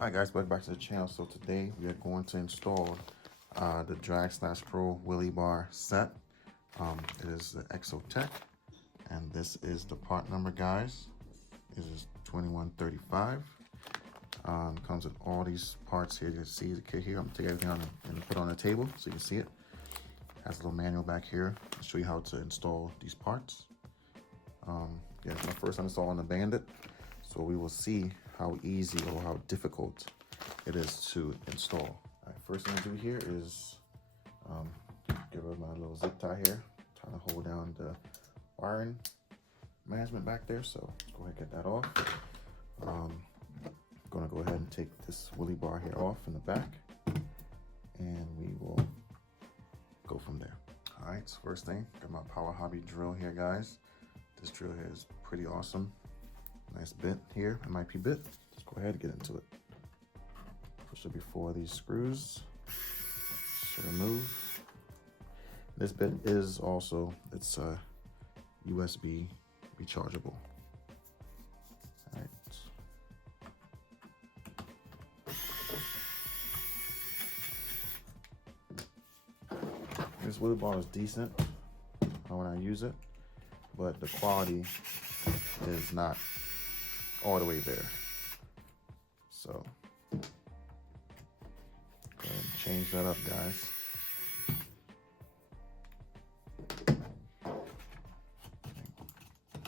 Alright guys, welcome back to the channel. So today we are going to install the Traxxas Pro Wheelie Bar set. It is the Exotek, and this is the part number, guys. It is 2135. Comes with all these parts here. You can see the kit here. I'm gonna take everything on and put it on the table so you can see it. Has a little manual back here. I'll show you how to install these parts. Yeah, it's my first time installing the Bandit, so we will see how easy or how difficult it is to install. All right, first thing I do here is get rid of my little zip tie here. Trying to hold down the wiring management back there, so let's go ahead and get that off. I'm gonna go ahead and take this wheelie bar here off in the back, and we will go from there. All right, so first thing, got my Power Hobby drill here, guys. This drill here is pretty awesome. Nice bit here, MIP bit. Let's go ahead and get into it. Push it before these screws should remove. This bit is also, it's USB rechargeable. All right. This wheelie bar is decent when I use it, but the quality is not all the way there. So go ahead and change that up, guys.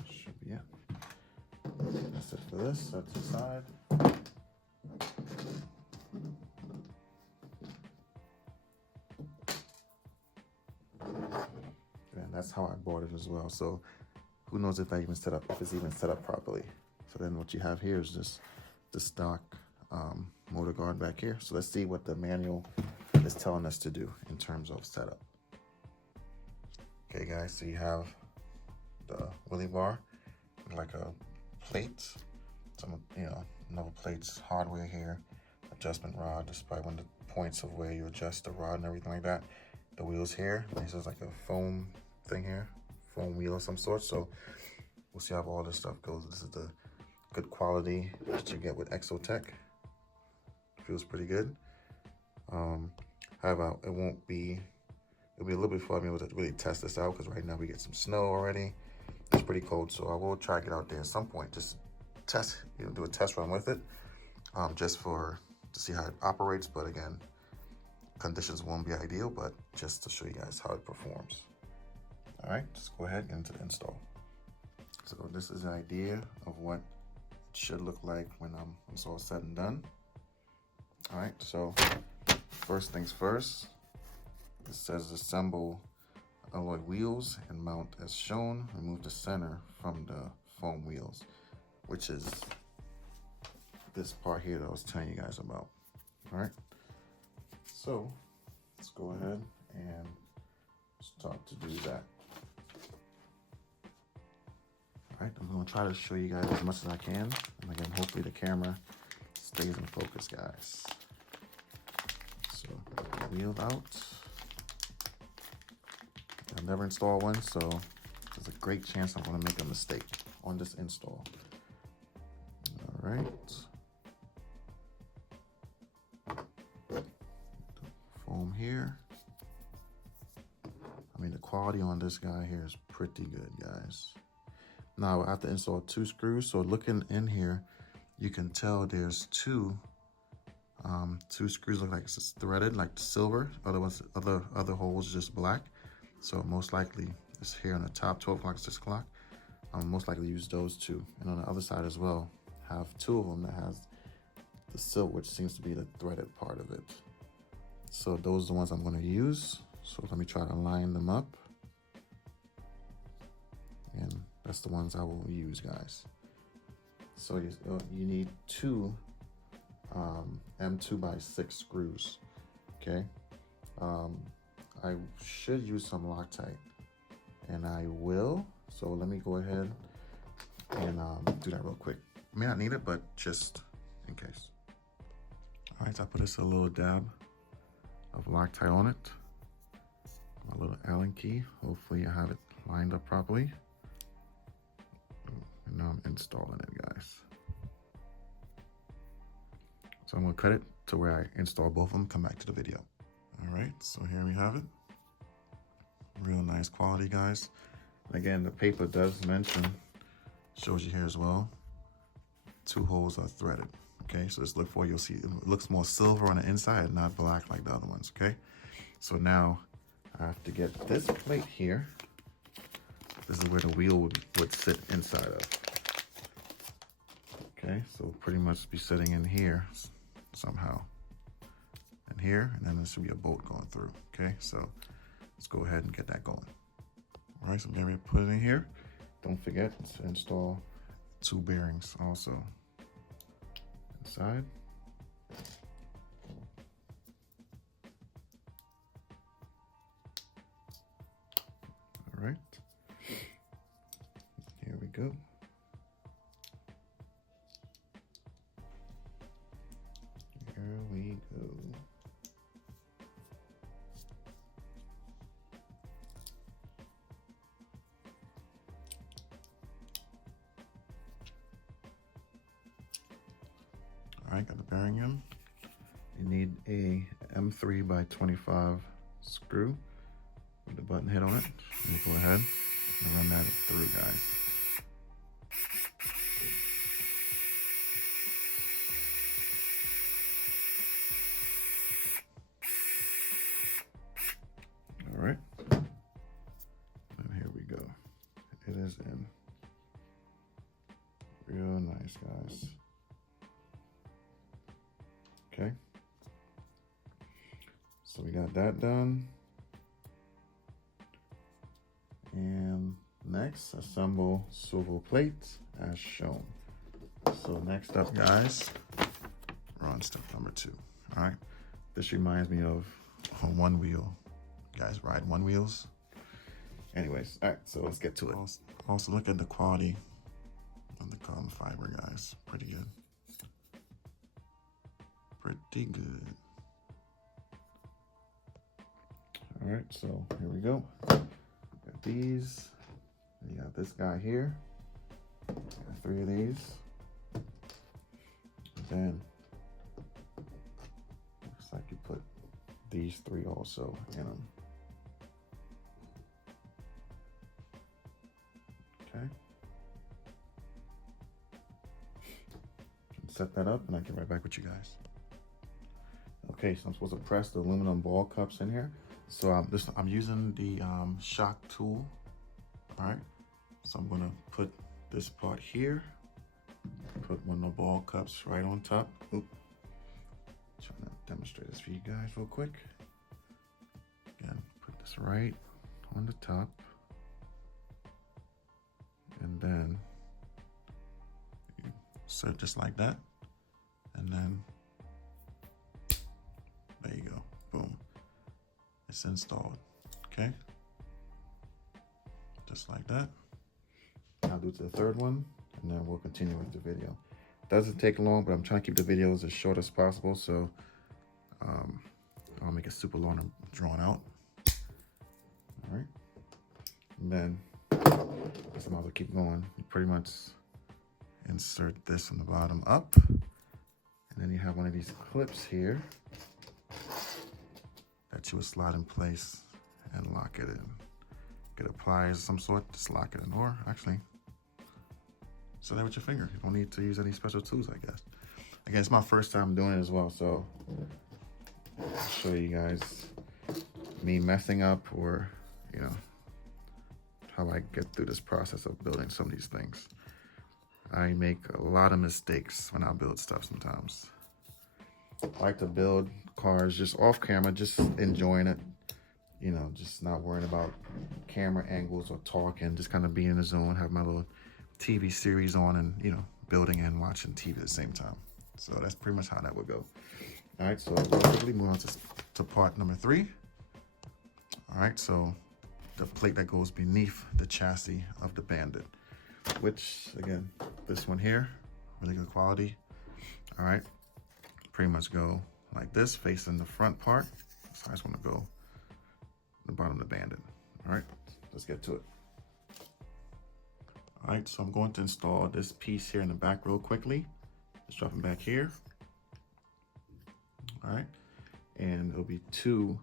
Should be it. That's it for this. Set to the side. And that's how I bought it as well. So who knows if it's even set up properly. So then what you have here is just the stock motor guard back here. So let's see what the manual is telling us to do in terms of setup. Okay guys, so you have the wheelie bar, like a plate, some, another plate's hardware here, adjustment rod. This is probably one of the points of where you adjust the rod and everything like that. The wheels here, this is like a foam thing here, foam wheel of some sort. So we'll see how all this stuff goes. This is the good quality that you get with Exotek. Feels pretty good. However, it'll be a little bit before I'm able to really test this out, because right now we get some snow already. It's pretty cold, so I will try to get out there at some point, just test, do a test run with it, just to see how it operates. But again, conditions won't be ideal, but just to show you guys how it performs. All right, let's go ahead and get into the install. So this is an idea of what it should look like when it's all said and done. All right, so first things first, it says assemble alloy wheels and mount as shown. Remove the center from the foam wheels, which is this part here that I was telling you guys about. All right, so let's go ahead and start to do that. All right, I'm gonna try to show you guys as much as I can. And again, hopefully the camera stays in focus, guys. So, wheel out. I've never installed one, so there's a great chance I'm gonna make a mistake on this install. All right. Foam here. I mean, the quality on this guy here is pretty good, guys. Now I have to install 2 screws. So looking in here, you can tell there's two screws look like it's threaded, like silver. Other holes just black. So most likely it's here on the top, 12 o'clock, 6 o'clock. Most likely use those 2. And on the other side as well, have 2 of them that has the silver, which seems to be the threaded part of it. So those are the ones I'm going to use. So let me try to line them up. And that's the ones I will use, guys. So you need 2 M2x6 screws, okay? I should use some Loctite, and I will. So let me go ahead and do that real quick. May not need it, but just in case. All right, so I put this a little dab of Loctite on it. My little Allen key. Hopefully I have it lined up properly. And now I'm installing it, guys. So I'm gonna cut it to where I install both of them, come back to the video. All right, so here we have it. Real nice quality, guys. Again, the paper does mention, shows you here as well, 2 holes are threaded. Okay, so just look for, you'll see it looks more silver on the inside, not black like the other ones. Okay, so now I have to get this plate here. This is where the wheel would sit inside of. Okay, so pretty much be sitting in here somehow. And here, and then there should be a bolt going through. Okay, so let's go ahead and get that going. All right, so I'm going to put it in here. Don't forget to install 2 bearings also inside. All right, here we go. Here we go. All right, got the bearing in. You need a M3 by 25 screw with the button head on it. You go ahead and run that through, guys. All right, and here we go. It is in. Real nice, guys. Okay, so we got that done. And next, assemble swivel plates as shown. So next up, guys, we're on step number 2. All right, this reminds me of one wheel. You guys ride one wheels? Anyways, all right, so let's get to it. Also look at the quality of the carbon fiber, guys. Pretty good. Pretty good. All right, so here we go. Got these. You got this guy here. Got 3 of these. And then looks like you put these 3 also in them. Okay. Set that up and I'll get right back with you guys. Okay, so I'm supposed to press the aluminum ball cups in here. So I'm using the shock tool. All right, so I'm gonna put this part here, put one of the ball cups right on top. Oop. Trying to demonstrate this for you guys real quick. Again, put this right on the top, and then you set just like that, and then there you go, boom. It's installed, okay? Just like that. I'll do to the 3rd one, and then we'll continue with the video. Doesn't take long, but I'm trying to keep the videos as short as possible, so I'll make it super long and drawn out. All right, and then I might as well keep going. You pretty much insert this from the bottom up, and then you have one of these clips here that you would slide in place and lock it in. Get a pliers of some sort, just lock it in, or actually, so that with your finger. You don't need to use any special tools, I guess. Again, it's my first time doing it as well, so I'll show you guys me messing up, or you know, how I get through this process of building some of these things. I make a lot of mistakes when I build stuff sometimes. I like to build cars just off camera, just enjoying it. You know, just not worrying about camera angles or talking, just kind of being in the zone, have my little TV series on, and, you know, building and watching TV at the same time. So that's pretty much how that would go. All right, so we'll quickly move on to part number 3. All right, so the plate that goes beneath the chassis of the Bandit, which, again, this one here, really good quality. All right, pretty much go like this, facing the front part. So I just want to go the bottom of the Bandit. All right, let's get to it. All right, so I'm going to install this piece here in the back real quickly. Just drop it back here. all right? And it'll be two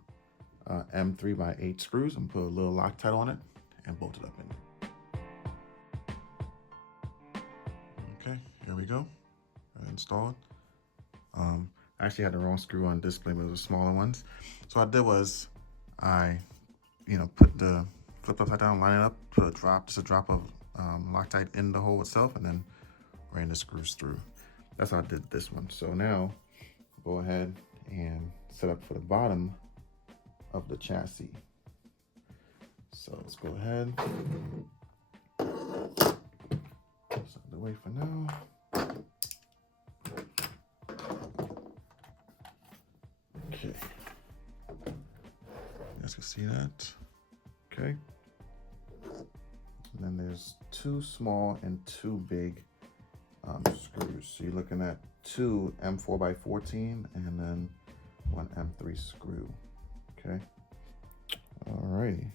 M3x8 screws. I'm gonna put a little Loctite on it and bolt it up in. Okay, here we go. Installed. I actually had the wrong screw on display, but it was smaller ones. So what I did was I, put the flip upside down, line it up, put a drop, just a drop of Loctite in the hole itself, and then ran the screws through. That's how I did this one. So now go ahead and set up for the bottom of the chassis. So let's go ahead. Set the way for now. Okay. You guys can see that. Okay. And then there's two small and two big screws. So you're looking at two M4x14 and then one M3 screw. Okay. Alrighty.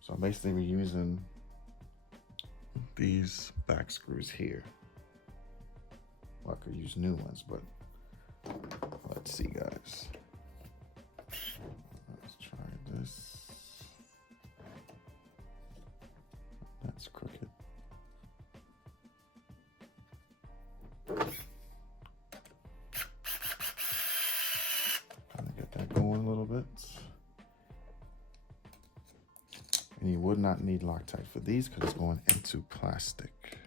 So basically we're using these back screws here. Well, I could use new ones, but let's see, guys. Let's try this. That's crooked. Trying to get that going a little bit. And you would not need Loctite for these because it's going into plastic.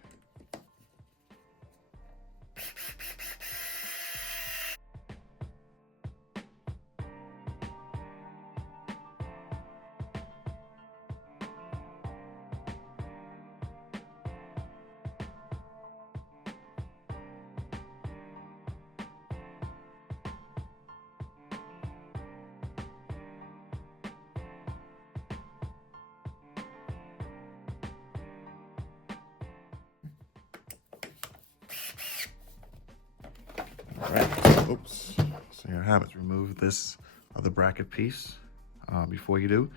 All right, oops. So here I have it. Remove this other bracket piece before you do.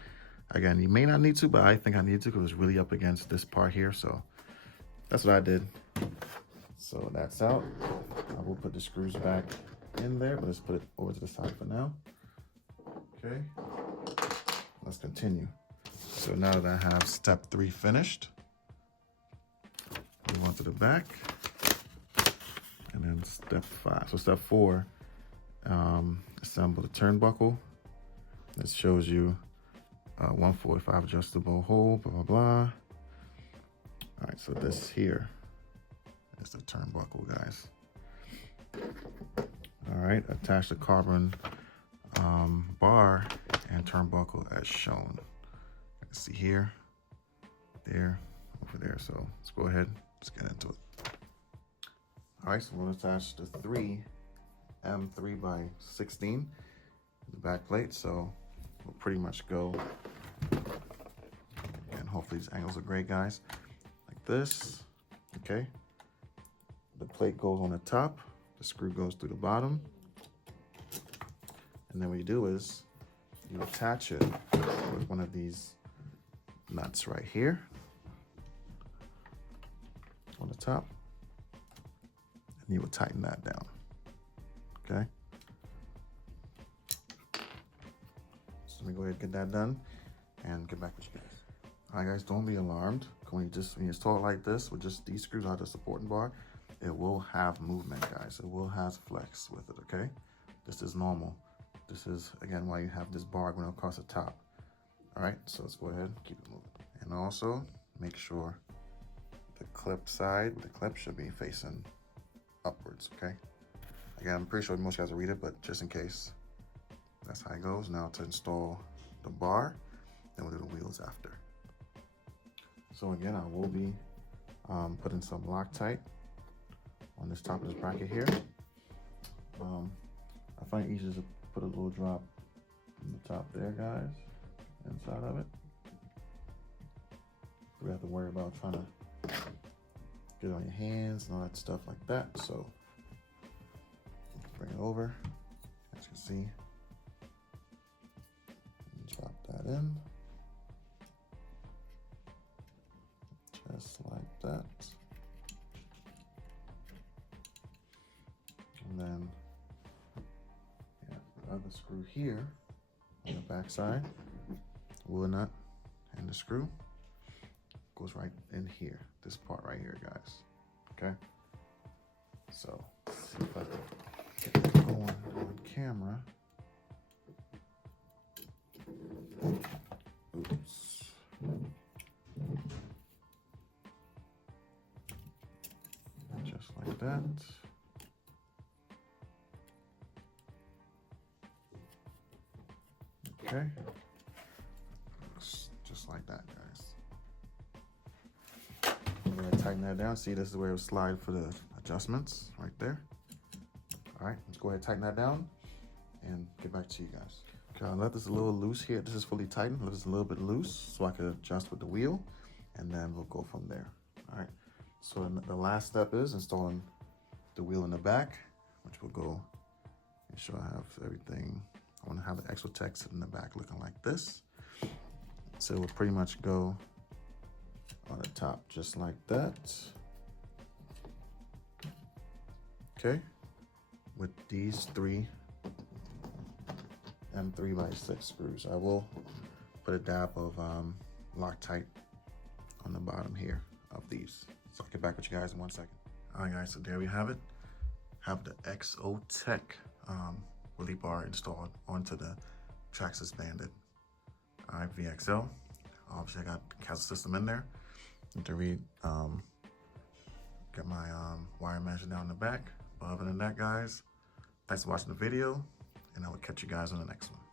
Again, you may not need to, but I think I need to because it's really up against this part here. So that's what I did. So that's out. I will put the screws back in there, but let's put it over to the side for now. Okay, let's continue. So now that I have step 3 finished, move on to the back. And then step 5. So step 4, assemble the turnbuckle. This shows you 145 adjustable hole, blah, blah, blah. All right, so this here is the turnbuckle, guys. All right, attach the carbon bar and turnbuckle as shown. You can see here, there, over there. So let's go ahead, let's get into it. All right, so we'll attach the 3 M3x16 to the back plate. So we'll pretty much go, and hopefully these angles are great, guys, like this. Okay, the plate goes on the top, the screw goes through the bottom, and then what you do is you attach it with one of these nuts right here on the top. And you will tighten that down, okay? So let me go ahead and get that done and get back with you guys. All right, guys, don't be alarmed. When you install it like this with just these screws out the supporting bar, it will have movement, guys. It will have flex with it, okay? This is normal. This is, again, why you have this bar going across the top. All right, so let's go ahead and keep it moving. And also, make sure the clip side, the clip should be facing upwards, okay? Again, I'm pretty sure most guys will read it, but just in case, that's how it goes. Now to install the bar, then we'll do the wheels after. So again, I will be putting some Loctite on this top of this bracket here. I find it easier to put a little drop on the top there, guys, inside of it. We have to worry about trying to get it on your hands and all that stuff like that. So bring it over, as you can see, drop that in, just like that. And then screw here on the back side, wheel nut, and the screw goes right in here, this part right here, guys. Okay, so let's see if I can get this going on camera. Oops. Just like that. Okay, just like that, guys. I'm gonna tighten that down. See, this is where it will slide for the adjustments, right there. All right, let's go ahead and tighten that down and get back to you guys. Okay, I'll let this a little loose here. This is fully tightened. Let this a little bit loose so I can adjust with the wheel, and then we'll go from there. All right, so the last step is installing the wheel in the back, which will go and show I have everything. I want to have the Exotek sit in the back looking like this. So it will pretty much go on the top just like that. Okay, with these 3 M3x6 screws. I will put a dab of Loctite on the bottom here of these. So I'll get back with you guys in 1 second. All right, guys, so there we have it. Have the Exotek Wheelie bar installed onto the Traxxas Bandit VXL. Obviously, I got the cassette system in there. Need to read, got my wire measure down in the back. But other than that, guys, thanks for watching the video, and I will catch you guys on the next one.